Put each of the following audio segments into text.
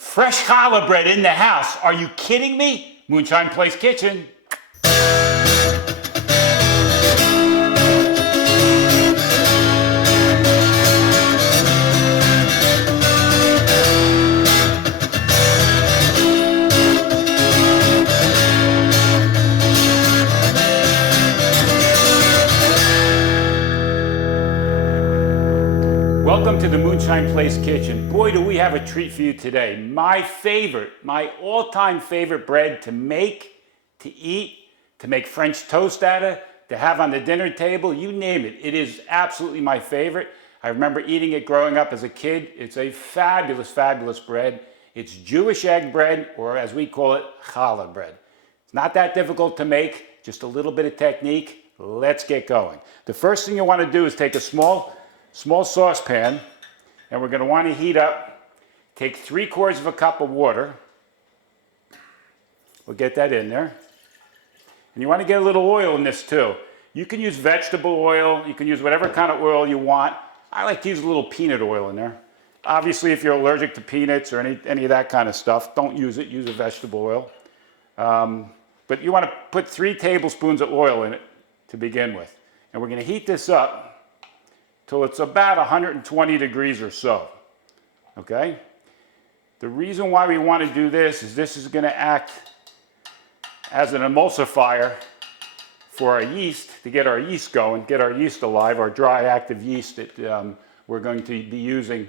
Fresh challah bread in the house. Are you kidding me? Moonshine Place Kitchen. Welcome to the Moonshine Place Kitchen. Boy, do we have a treat for you today. My favorite, my all-time favorite bread to make, to eat, to make French toast out of, to have on the dinner table, you name it. It is absolutely my favorite. I remember eating it growing up as a kid. It's a fabulous, fabulous bread. It's Jewish egg bread, or as we call it, challah bread. It's not that difficult to make, just a little bit of technique. Let's get going. The first thing you want to do is take a small saucepan, and we're going to want to heat up. Take 3/4 cup of water. We'll get that in there. And you want to get a little oil in this too. You can use vegetable oil. You can use whatever kind of oil you want. I like to use a little peanut oil in there. Obviously, if you're allergic to peanuts or any of that kind of stuff, don't use it. Use a vegetable oil. But you want to put 3 tablespoons of oil in it to begin with. And we're going to heat this up till it's about 120 degrees or so, okay? The reason why we want to do this is going to act as an emulsifier for our yeast, to get our yeast going, get our yeast alive, our dry active yeast that we're going to be using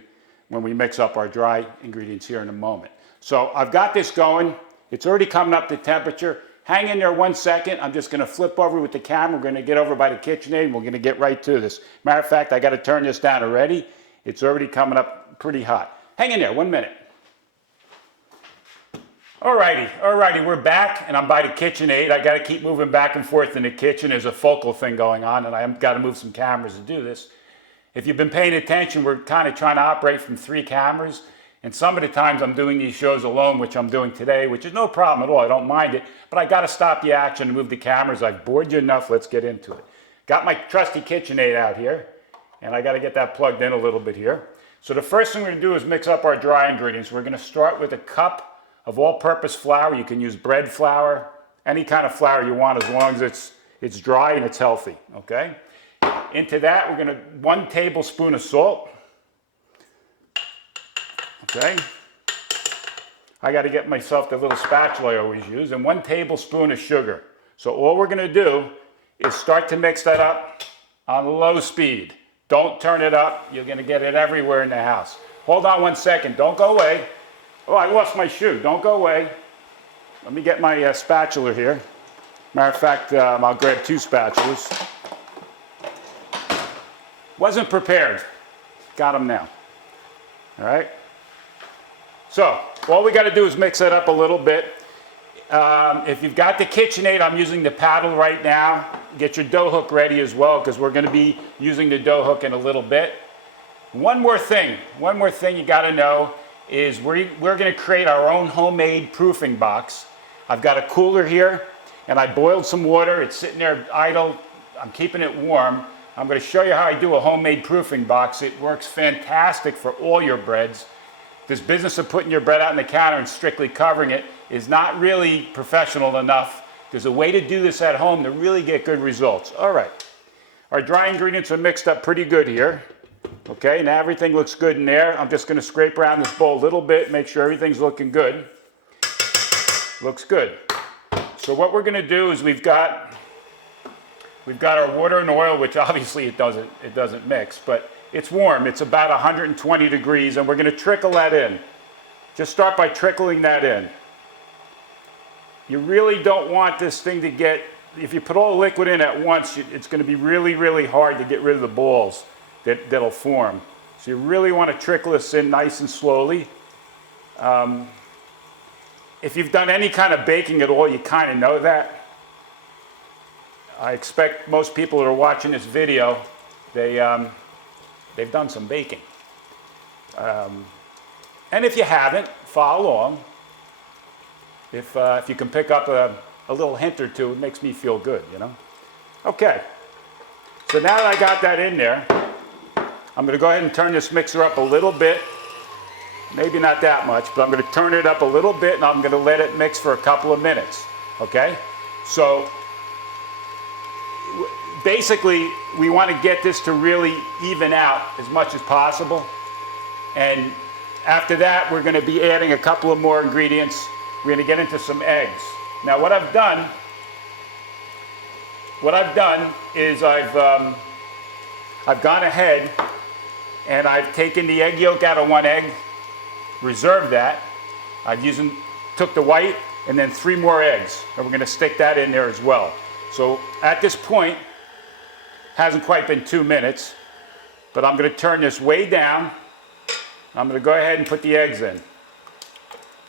when we mix up our dry ingredients here in a moment. So I've got this going. It's already coming up to temperature. Hang in there 1 second. I'm just going to flip over with the camera. We're going to get over by the KitchenAid and we're going to get right to this. Matter of fact, I got to turn this down already. It's already coming up pretty hot. Hang in there 1 minute. Alrighty, we're back and I'm by the KitchenAid. I got to keep moving back and forth in the kitchen. There's a focal thing going on and I've got to move some cameras to do this. If you've been paying attention, we're kind of trying to operate from 3 cameras. And some of the times I'm doing these shows alone, which I'm doing today, which is no problem at all. I don't mind it. But I got to stop the action and move the cameras. I've bored you enough. Let's get into it. Got my trusty KitchenAid out here. And I got to get that plugged in a little bit here. So the first thing we're going to do is mix up our dry ingredients. We're going to start with a cup of all-purpose flour. You can use bread flour, any kind of flour you want as long as it's dry and it's healthy. Okay? Into that, we're going to 1 tablespoon of salt. Okay, I got to get myself the little spatula I always use, and 1 tablespoon of sugar. So all we're going to do is start to mix that up on low speed. Don't turn it up. You're going to get it everywhere in the house. Hold on 1 second. Don't go away. Oh, I lost my shoe. Don't go away. Let me get my spatula here. Matter of fact, I'll grab 2 spatulas. Wasn't prepared. Got them now. All right. So, all we got to do is mix it up a little bit. If you've got the KitchenAid, I'm using the paddle right now. Get your dough hook ready as well, because we're going to be using the dough hook in a little bit. One more thing you got to know is we're going to create our own homemade proofing box. I've got a cooler here, and I boiled some water. It's sitting there idle. I'm keeping it warm. I'm going to show you how I do a homemade proofing box. It works fantastic for all your breads. This business of putting your bread out on the counter and strictly covering it is not really professional enough. There's a way to do this at home to really get good results. All right, our dry ingredients are mixed up pretty good here. Okay, now everything looks good in there. I'm just going to scrape around this bowl a little bit, make sure everything's looking good. Looks good. So what we're going to do is we've got our water and oil, which obviously it doesn't mix, but it's warm. It's about 120 degrees, and we're going to trickle that in. Just start by trickling that in. You really don't want this thing to get, if you put all the liquid in at once, it's going to be really, really hard to get rid of the balls that'll form. So you really want to trickle this in nice and slowly. If you've done any kind of baking at all, you kind of know that. I expect most people that are watching this video, they've done some baking. And if you haven't, follow along. If you can pick up a little hint or two, it makes me feel good, you know? Okay, so now that I got that in there, I'm going to go ahead and turn this mixer up a little bit. maybe not that much, but I'm going to turn it up a little bit and I'm going to let it mix for a couple of minutes. Okay? So basically, we want to get this to really even out as much as possible. And after that, we're going to be adding a couple of more ingredients. We're going to get into some eggs. Now, what I've done is I've gone ahead and I've taken the egg yolk out of one egg, reserved that. Took the white and then 3 more eggs, and we're going to stick that in there as well. So at this point, hasn't quite been 2 minutes, but I'm going to turn this way down. I'm going to go ahead and put the eggs in.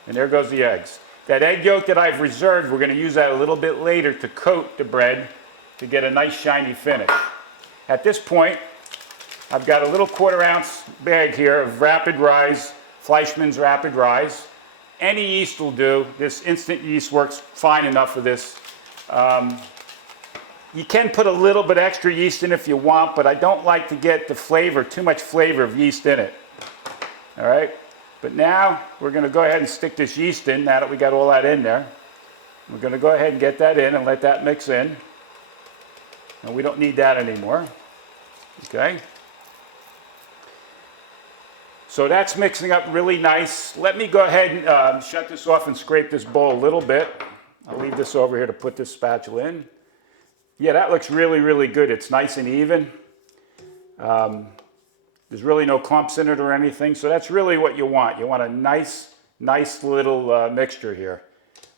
And there goes the eggs. That egg yolk that I've reserved, we're going to use that a little bit later to coat the bread to get a nice shiny finish. At this point, I've got a little 1/4 ounce bag here of rapid rise, Fleischmann's rapid rise. Any yeast will do. This instant yeast works fine enough for this. You can put a little bit extra yeast in if you want, but I don't like to get the flavor, too much flavor of yeast in it. All right? But now we're going to go ahead and stick this yeast in now that we got all that in there. We're going to go ahead and get that in and let that mix in. And we don't need that anymore. Okay? So that's mixing up really nice. Let me go ahead and shut this off and scrape this bowl a little bit. I'll leave this over here to put this spatula in. Yeah, that looks really, really good. It's nice and even. There's really no clumps in it or anything, so that's really what you want. You want a nice little mixture here.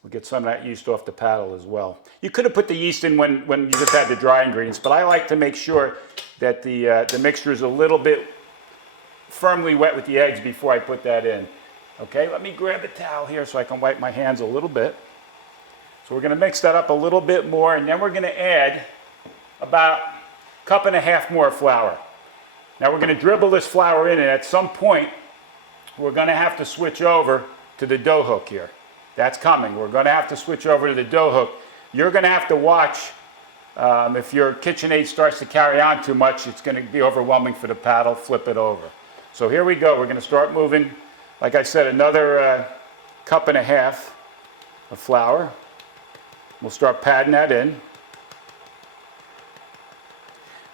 We'll get some of that yeast off the paddle as well. You could have put the yeast in when you just had the dry ingredients, but I like to make sure that the mixture is a little bit firmly wet with the eggs before I put that in. Okay, let me grab a towel here so I can wipe my hands a little bit. So we're going to mix that up a little bit more, and then we're going to add about 1.5 cups more flour. Now we're going to dribble this flour in, and at some point we're going to have to switch over to the dough hook here. That's coming. We're going to have to switch over to the dough hook. You're going to have to watch if your KitchenAid starts to carry on too much, it's going to be overwhelming for the paddle. Flip it over. So here we go. We're going to start moving. Like I said, another 1.5 cups of flour. We'll start padding that in.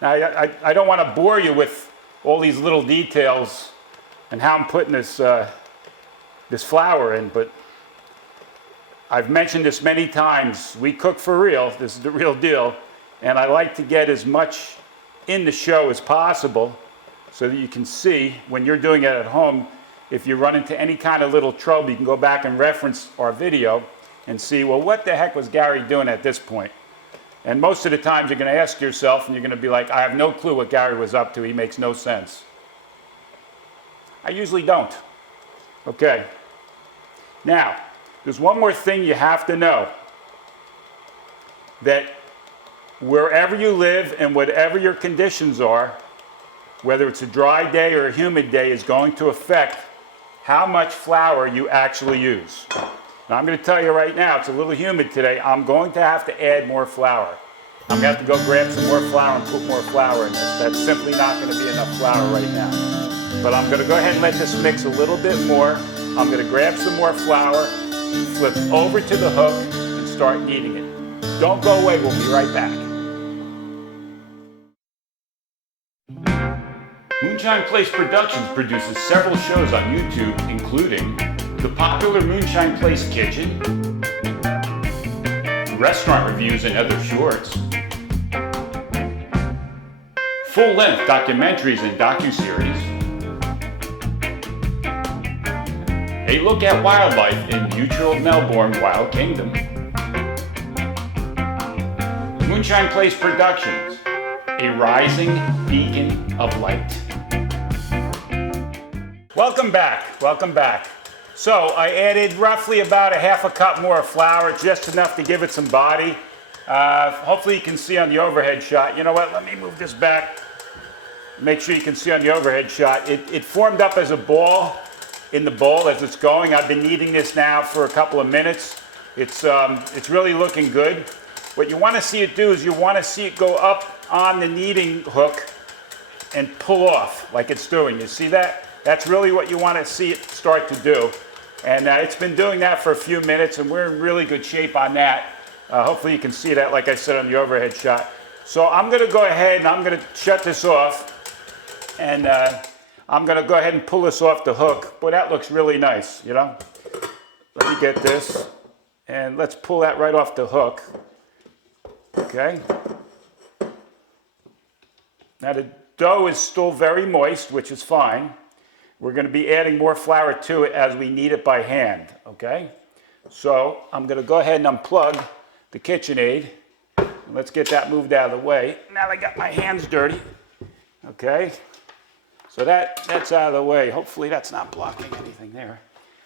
Now, I don't want to bore you with all these little details and how I'm putting this flour in, but I've mentioned this many times. We cook for real. This is the real deal. And I like to get as much in the show as possible so that you can see when you're doing it at home. If you run into any kind of little trouble, you can go back and reference our video and see, well, what the heck was Gary doing at this point? And most of the times you're going to ask yourself and you're going to be like, I have no clue what Gary was up to. He makes no sense. I usually don't. Okay. Now, there's one more thing you have to know. That wherever you live and whatever your conditions are, whether it's a dry day or a humid day, is going to affect how much flour you actually use. Now, I'm going to tell you right now, it's a little humid today. I'm going to have to add more flour. I'm going to have to go grab some more flour and put more flour in this. That's simply not going to be enough flour right now. But I'm going to go ahead and let this mix a little bit more. I'm going to grab some more flour, flip over to the hook, and start kneading it. Don't go away. We'll be right back. Moonshine Place Productions produces several shows on YouTube, including the popular Moonshine Place Kitchen, restaurant reviews and other shorts, full-length documentaries and docuseries, a look at wildlife in neutral Melbourne Wild Kingdom. Moonshine Place Productions, a rising beacon of light. Welcome back, welcome back. So I added roughly about 1/2 cup more flour, just enough to give it some body. Hopefully you can see on the overhead shot. You know what, let me move this back. Make sure you can see on the overhead shot. It formed up as a ball in the bowl as it's going. I've been kneading this now for a couple of minutes. It's really looking good. What you want to see it do is you want to see it go up on the kneading hook and pull off like it's doing. You see that? That's really what you want to see it start to do. And it's been doing that for a few minutes, and we're in really good shape on that. Hopefully you can see that, like I said, on the overhead shot. So I'm going to go ahead and I'm going to shut this off. And I'm going to go ahead and pull this off the hook. Boy, that looks really nice, you know. Let me get this. And let's pull that right off the hook. Okay. Now the dough is still very moist, which is fine. We're going to be adding more flour to it as we knead it by hand, okay? So I'm going to go ahead and unplug the KitchenAid. Let's get that moved out of the way. Now I got my hands dirty, okay? So that's out of the way. Hopefully that's not blocking anything there.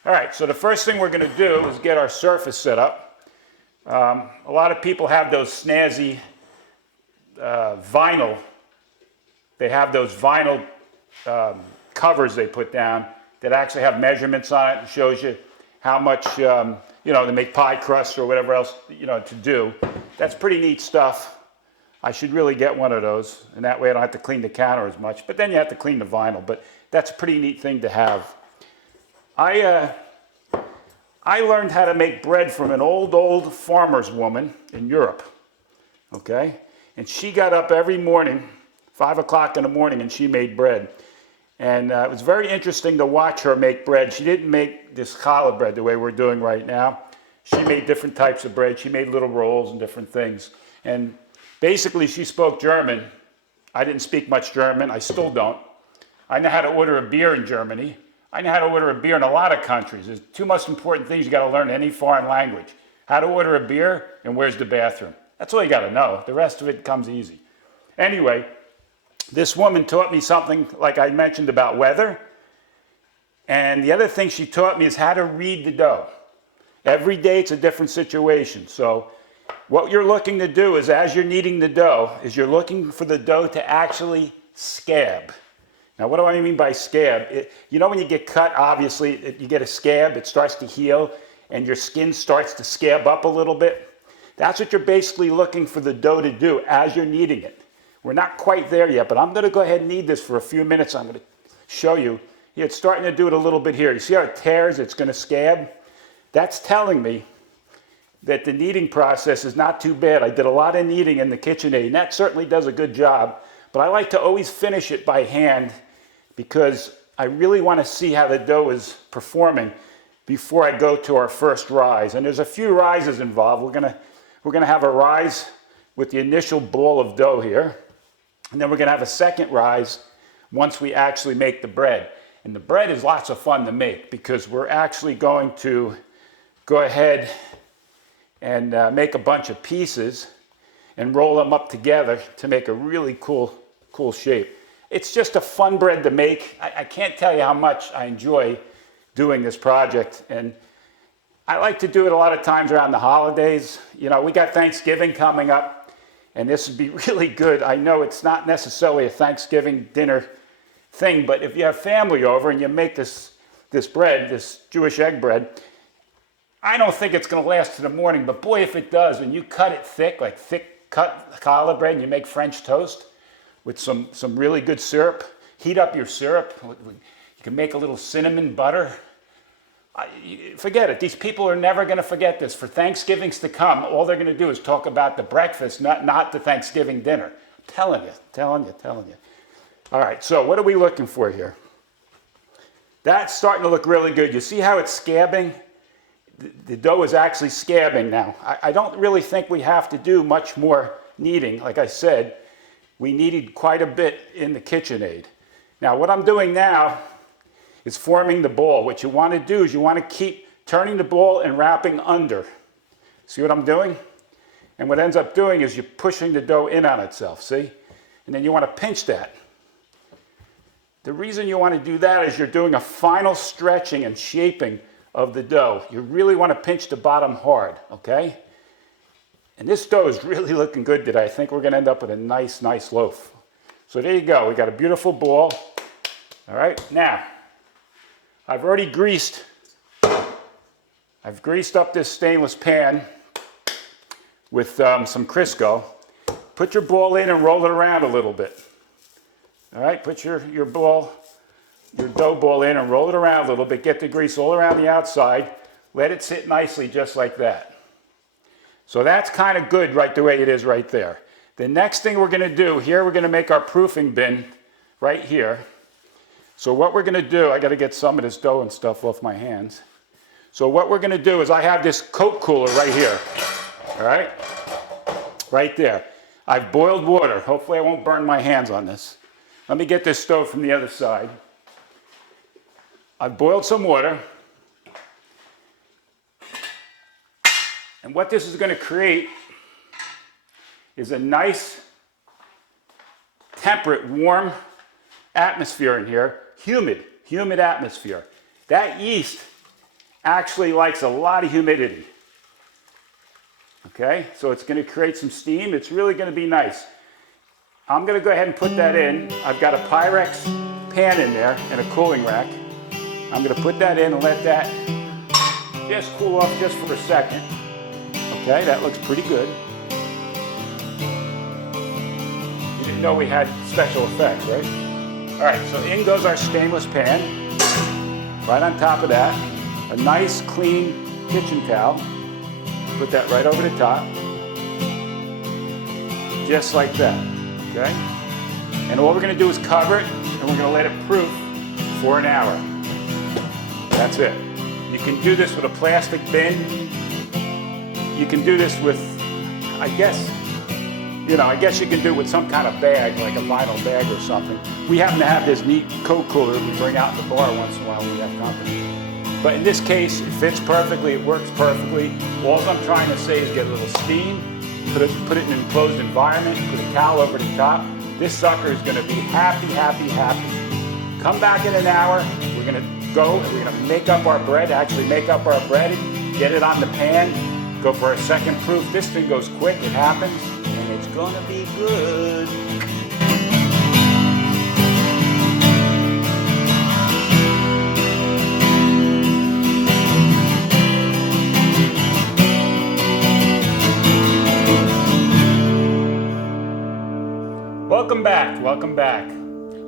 All right, so the first thing we're going to do is get our surface set up. A lot of people have those snazzy vinyl. They have those vinyl covers they put down that actually have measurements on it and shows you how much, you know, to make pie crusts or whatever else, you know, to do. That's pretty neat stuff. I should really get one of those, and that way I don't have to clean the counter as much. But then you have to clean the vinyl, but that's a pretty neat thing to have. I learned how to make bread from an old farmer's woman in Europe, okay? And she got up every morning, 5 o'clock in the morning, and she made bread. And it was very interesting to watch her make bread. She didn't make this challah bread the way we're doing right now. She made different types of bread. She made little rolls and different things. And basically, she spoke German. I didn't speak much German. I still don't. I know how to order a beer in Germany. I know how to order a beer in a lot of countries. There's two most important things you got to learn in any foreign language. How to order a beer and where's the bathroom. That's all you got to know. The rest of it comes easy. Anyway, this woman taught me something, like I mentioned, about weather. And the other thing she taught me is how to read the dough. Every day it's a different situation. So what you're looking to do is, as you're kneading the dough, is you're looking for the dough to actually scab. Now, what do I mean by scab? You know when you get cut, obviously, you get a scab, it starts to heal, and your skin starts to scab up a little bit. That's what you're basically looking for the dough to do as you're kneading it. We're not quite there yet, but I'm going to go ahead and knead this for a few minutes. I'm going to show you. Yeah, it's starting to do it a little bit here. You see how it tears? It's going to scab. That's telling me that the kneading process is not too bad. I did a lot of kneading in the KitchenAid, and that certainly does a good job. But I like to always finish it by hand because I really want to see how the dough is performing before I go to our first rise. And there's a few rises involved. We're gonna have a rise with the initial ball of dough here. And then we're going to have a second rise once we actually make the bread. And the bread is lots of fun to make because we're actually going to go ahead and make a bunch of pieces and roll them up together to make a really cool shape. It's just a fun bread to make. I can't tell you how much I enjoy doing this project. And I like to do it a lot of times around the holidays. You know, we got Thanksgiving coming up. And this would be really good. I know it's not necessarily a Thanksgiving dinner thing, but if you have family over and you make this bread, this Jewish egg bread, I don't think it's going to last to the morning, but boy, if it does, when you cut it thick, like thick cut challah bread, and you make French toast with some really good syrup, heat up your syrup. You can make a little cinnamon butter. Forget it. These people are never going to forget this. For Thanksgivings to come, all they're going to do is talk about the breakfast, not the Thanksgiving dinner. I'm telling you. All right, so what are we looking for here? That's starting to look really good. You see how it's scabbing? The dough is actually scabbing now. I don't really think we have to do much more kneading. Like I said, we kneaded quite a bit in the KitchenAid. Now, what I'm doing now is forming the ball. What you want to do is you want to keep turning the ball and wrapping under. See what I'm doing? And what ends up doing is you're pushing the dough in on itself, see? And then you want to pinch that. The reason you want to do that is you're doing a final stretching and shaping of the dough. You really want to pinch the bottom hard, okay? And this dough is really looking good today. I think we're going to end up with a nice loaf. So there you go. We got a beautiful ball. All right, now, I've greased up this stainless pan with some Crisco. Put your ball in and roll it around a little bit. All right, put your ball your dough ball in and roll it around a little bit. Get the grease all around the outside. Let it sit nicely just like that. So that's kind of good right the way it is right there. The next thing we're going to do here, we're going to make our proofing bin right here. So what we're going to do, I got to get some of this dough and stuff off my hands. So what we're going to do is I have this Coke cooler right here. All right? Right there. I've boiled water. Hopefully I won't burn my hands on this. Let me get this stove from the other side. I've boiled some water. And what this is going to create is a nice, temperate, warm atmosphere in here. Humid atmosphere. That yeast actually likes a lot of humidity. Okay, so it's going to create some steam. It's really going to be nice. I'm going to go ahead and put that in. I've got a Pyrex pan in there and a cooling rack. I'm going to put that in and let that just cool off just for a second. Okay, that looks pretty good. You didn't know we had special effects, right? All right, so in goes our stainless pan. Right on top of that, a nice clean kitchen towel. Put that right over the top. Just like that, okay? And all we're gonna do is cover it, and we're gonna let it proof for an hour. That's it. You can do this with a plastic bin. You can do this with, I guess you can do it with some kind of bag, like a vinyl bag or something. We happen to have this neat Coke cooler we bring out in the bar once in a while when we have company. But in this case, it fits perfectly, it works perfectly. All I'm trying to say is get a little steam, put it in an enclosed environment, put a towel over the top. This sucker is gonna be happy, happy, happy. Come back in an hour, we're gonna go and we're gonna make up our bread, get it on the pan, go for a second proof. This thing goes quick, it happens, and it's gonna be good. Welcome back.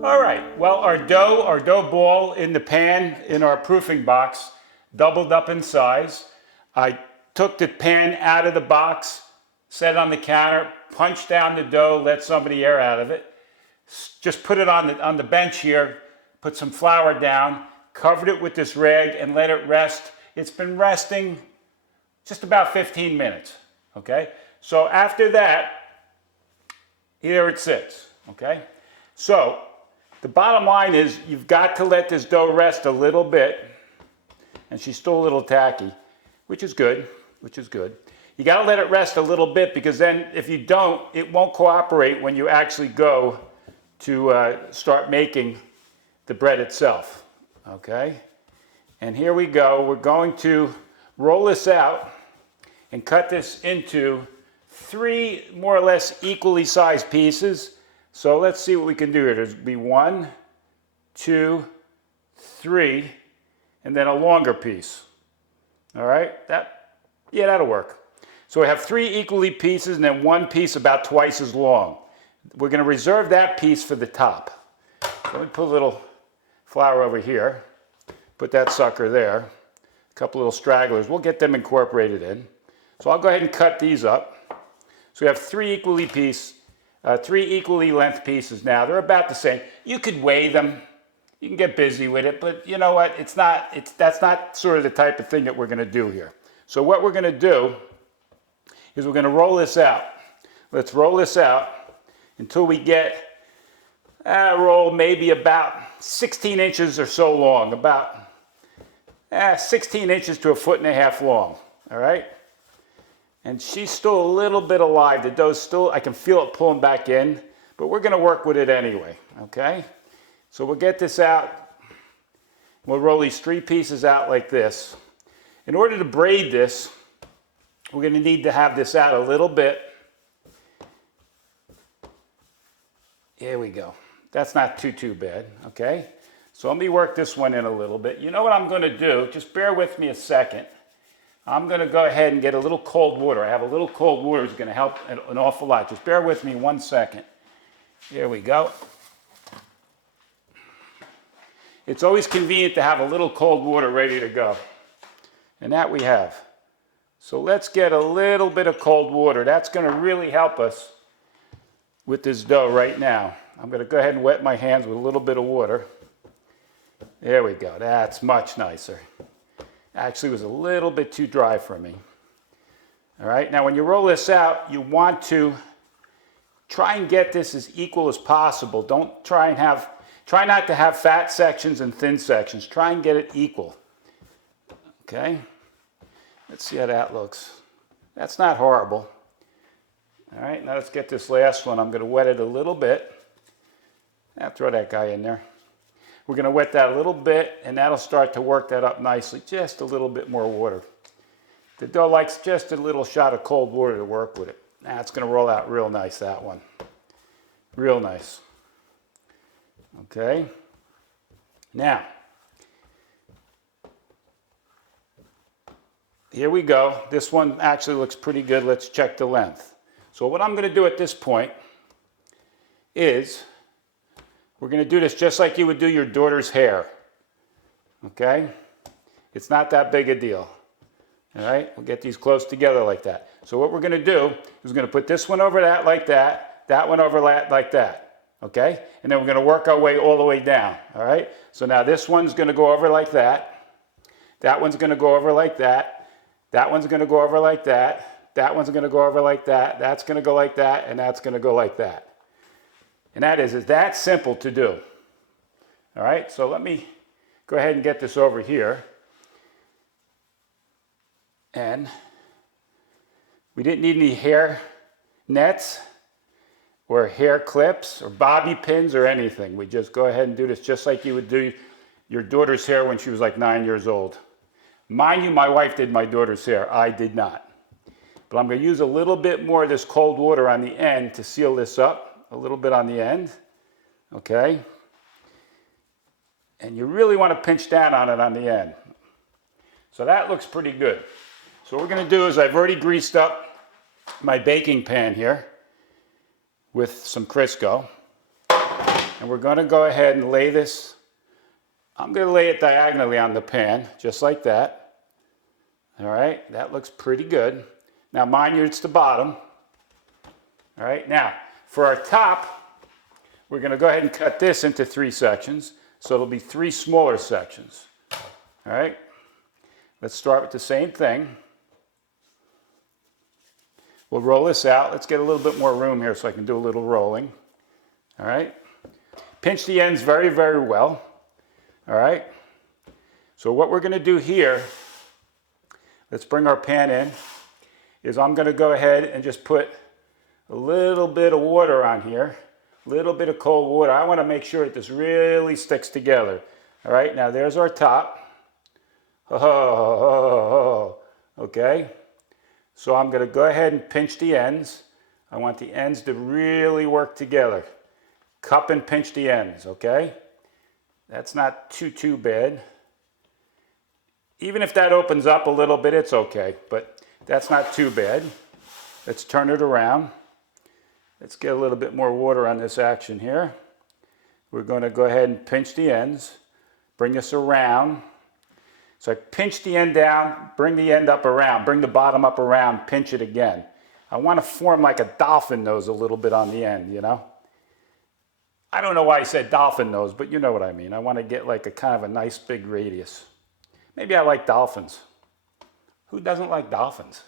All right, well, our dough ball in the pan in our proofing box doubled up in size. I took the pan out of the box, set it on the counter, punched down the dough, let some of the air out of it. Just put it on the bench here, put some flour down, covered it with this rag and let it rest. It's been resting just about 15 minutes, okay? So after that, here it sits, okay? So the bottom line is you've got to let this dough rest a little bit, and she's still a little tacky, which is good. You got to let it rest a little bit because then if you don't, it won't cooperate when you actually go to start making the bread itself, okay? And here we go. We're going to roll this out and cut this into 3 more or less equally sized pieces. So let's see what we can do here. There's be 1, 2, 3, and then a longer piece. All right, that'll work. So we have 3 equally pieces and then 1 piece about twice as long. We're going to reserve that piece for the top. So let me put a little flour over here. Put that sucker there. A couple little stragglers. We'll get them incorporated in. So I'll go ahead and cut these up. So we have 3 equally length pieces now. They're about the same. You could weigh them. You can get busy with it, but you know what? That's not sort of the type of thing that we're going to do here. So what we're going to do is we're going to roll this out. Let's roll this out until we get a roll maybe about 16 inches or so long, about 16 inches to 1.5 feet long, all right? And she's still a little bit alive. The dough's still, I can feel it pulling back in, but we're gonna work with it anyway, okay? So we'll get this out. We'll roll these 3 pieces out like this. In order to braid this, we're gonna need to have this out a little bit. Here we go. That's not too bad, okay? So let me work this one in a little bit. You know what I'm gonna do? Just bear with me a second. I'm going to go ahead and get a little cold water. I have a little cold water that's going to help an awful lot. Just bear with me 1 second. Here we go. it's always convenient to have a little cold water ready to go. And that we have. So let's get a little bit of cold water. That's going to really help us with this dough right now. I'm going to go ahead and wet my hands with a little bit of water. There we go. That's much nicer. Actually, it was a little bit too dry for me. All right, now when you roll this out, you want to try and get this as equal as possible. Don't try not to have fat sections and thin sections. Try and get it equal. Okay, let's see how that looks. That's not horrible. All right, now let's get this last one. I'm going to wet it a little bit. Now throw that guy in there. We're going to wet that a little bit, and that'll start to work that up nicely. Just a little bit more water. The dough likes just a little shot of cold water to work with it. Now it's going to roll out real nice, that one. Real nice. Okay. Now, here we go. This one actually looks pretty good. Let's check the length. So what I'm going to do at this point is we're going to do this just like you would do your daughter's hair. Okay? It's not that big a deal. All right? We'll get these close together like that. So what we're going to do is we're going to put this one over that like that one over that like that. Okay? And then we're going to work our way all the way down. All right? So now this one's going to go over like that. That one's going to go over like that. That one's going to go over like that. That one's going to go over like that. That's going to go like that. And that's going to go like that. And that is that simple to do. All right, so let me go ahead and get this over here. And we didn't need any hair nets or hair clips or bobby pins or anything. We just go ahead and do this just like you would do your daughter's hair when she was like 9 years old. Mind you, my wife did my daughter's hair. I did not. But I'm going to use a little bit more of this cold water on the end to seal this up. A little bit on the end, okay? And you really want to pinch down on it on the end. So that looks pretty good. So what we're going to do is I've already greased up my baking pan here with some Crisco. And we're going to go ahead and lay this, I'm going to lay it diagonally on the pan, just like that. All right, that looks pretty good. Now mind you, it's the bottom. All right, now, for our top, we're going to go ahead and cut this into 3 sections. So it'll be 3 smaller sections. All right. Let's start with the same thing. We'll roll this out. Let's get a little bit more room here so I can do a little rolling. All right. Pinch the ends very, very well. All right. So what we're going to do here, let's bring our pan in, is I'm going to go ahead and just put a little bit of water on here, a little bit of cold water. I want to make sure that this really sticks together. All right, now there's our top. Okay, so I'm going to go ahead and pinch the ends. I want the ends to really work together. Cup and pinch the ends, okay? That's not too bad. Even if that opens up a little bit, it's okay, but that's not too bad. Let's turn it around. Let's get a little bit more water on this action here. We're going to go ahead and pinch the ends, bring this around. So I pinch the end down, bring the end up around, bring the bottom up around, pinch it again. I want to form like a dolphin nose a little bit on the end, you know? I don't know why I said dolphin nose, but you know what I mean. I want to get like a kind of a nice big radius. Maybe I like dolphins. Who doesn't like dolphins?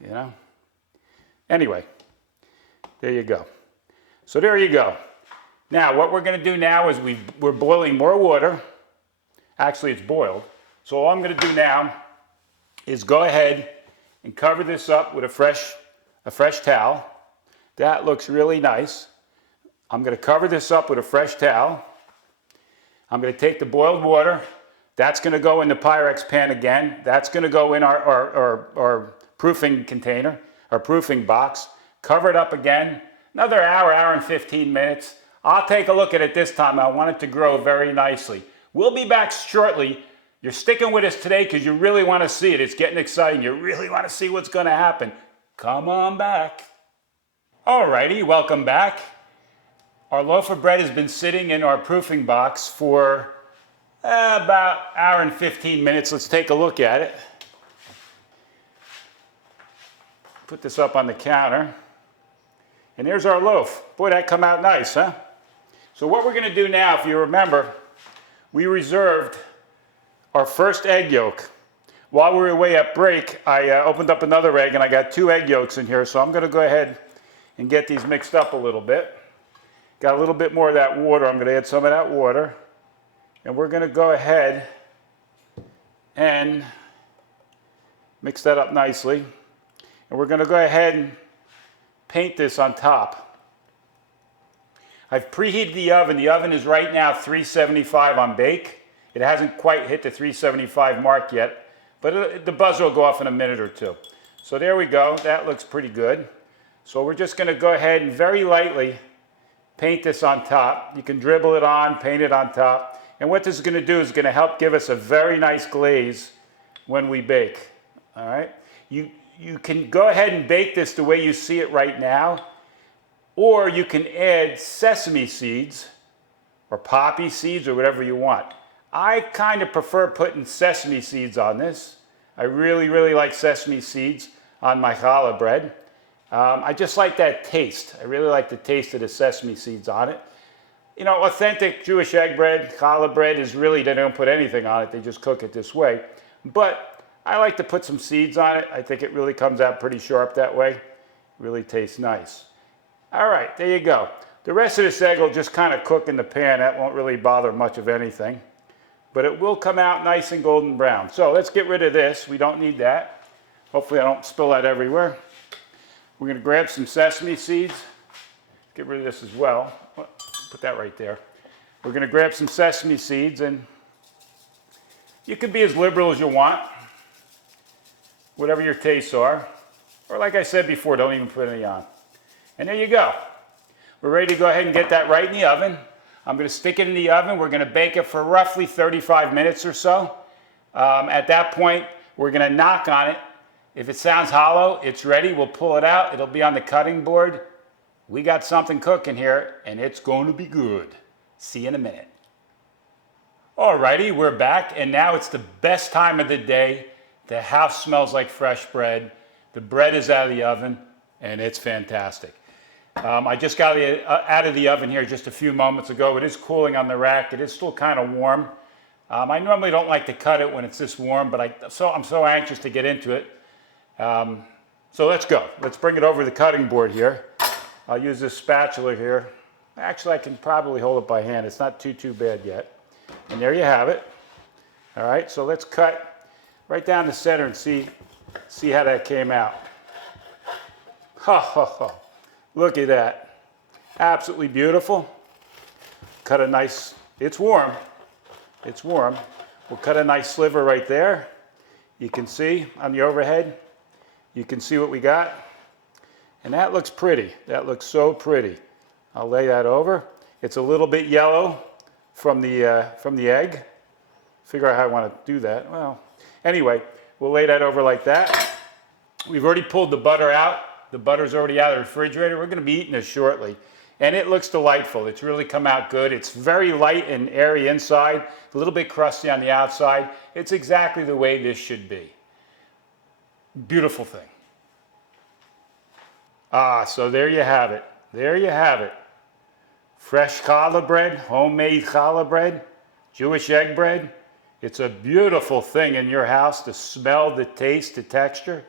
You know? Anyway. There you go. So there you go. Now what we're going to do now is we're boiling more water. Actually it's boiled. So all I'm going to do now is go ahead and cover this up with a fresh towel. That looks really nice. I'm going to cover this up with a fresh towel. I'm going to take the boiled water. That's going to go in the Pyrex pan again. That's going to go in our proofing container, our proofing box. Cover it up again, another hour and 15 minutes. I'll take a look at it this time. I want it to grow very nicely. We'll be back shortly. You're sticking with us today because you really want to see it. It's getting exciting. You really want to see what's going to happen. Come on back. Alrighty, welcome back. Our loaf of bread has been sitting in our proofing box for about an hour and 15 minutes. Let's take a look at it. Put this up on the counter. And there's our loaf. Boy, that come out nice, huh? So what we're going to do now, if you remember, we reserved our first egg yolk. While we were away at break, I opened up another egg and I got 2 egg yolks in here. So I'm going to go ahead and get these mixed up a little bit. Got a little bit more of that water. I'm going to add some of that water. And we're going to go ahead and mix that up nicely. And we're going to go ahead and paint this on top. I've preheated the oven. The oven is right now 375 on bake. It hasn't quite hit the 375 mark yet, but the buzzer will go off in a minute or two. So there we go. That looks pretty good. So we're just going to go ahead and very lightly paint this on top. You can dribble it on, paint it on top. And what this is going to do is going to help give us a very nice glaze when we bake. All right? You can go ahead and bake this the way you see it right now, or you can add sesame seeds or poppy seeds or whatever you want. I kind of prefer putting sesame seeds on this. I really, really like sesame seeds on my challah bread. I just like that taste. I really like the taste of the sesame seeds on it. You know, authentic Jewish egg bread, challah bread is really, they don't put anything on it. They just cook it this way. But I like to put some seeds on it. I think it really comes out pretty sharp that way. Really tastes nice. All right, there you go. The rest of this egg will just kind of cook in the pan. That won't really bother much of anything. But it will come out nice and golden brown. So let's get rid of this. We don't need that. Hopefully I don't spill that everywhere. We're going to grab some sesame seeds. Get rid of this as well. Put that right there. We're going to grab some sesame seeds, and you can be as liberal as you want. Whatever your tastes are. Or like I said before, don't even put any on. And there you go. We're ready to go ahead and get that right in the oven. I'm going to stick it in the oven. We're going to bake it for roughly 35 minutes or so. At that point, we're going to knock on it. If it sounds hollow, it's ready. We'll pull it out. It'll be on the cutting board. We got something cooking here, and it's going to be good. See you in a minute. Alrighty, we're back, and now it's the best time of the day. The house smells like fresh bread. The bread is out of the oven, and it's fantastic. I just got it out of the oven here just a few moments ago. It is cooling on the rack. It is still kind of warm. I normally don't like to cut it when it's this warm, but I'm so anxious to get into it. So let's go. Let's bring it over the cutting board here. I'll use this spatula here. Actually, I can probably hold it by hand. It's not too bad yet. And there you have it. All right, so let's cut right down the center and see how that came out. Ha ha ha. Look at that. Absolutely beautiful. Cut a nice, it's warm. It's warm. We'll cut a nice sliver right there. You can see on the overhead, you can see what we got. And that looks pretty. That looks so pretty. I'll lay that over. It's a little bit yellow from the egg. Figure out how I want to do that. Well, anyway, we'll lay that over like that. We've already pulled the butter out. The butter's already out of the refrigerator. We're going to be eating this shortly. And it looks delightful. It's really come out good. It's very light and airy inside, a little bit crusty on the outside. It's exactly the way this should be. Beautiful thing. So there you have it. There you have it. Fresh challah bread, homemade challah bread, Jewish egg bread. It's a beautiful thing in your house. The smell, the taste, the texture.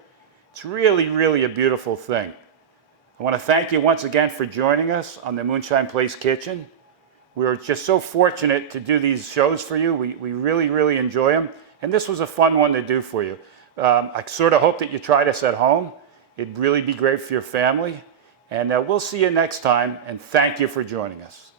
It's really, really a beautiful thing. I want to thank you once again for joining us on the Moonshine Place Kitchen. We're just so fortunate to do these shows for you. We really, really enjoy them. And this was a fun one to do for you. I sort of hope that you try this at home. It'd really be great for your family. And we'll see you next time. And thank you for joining us.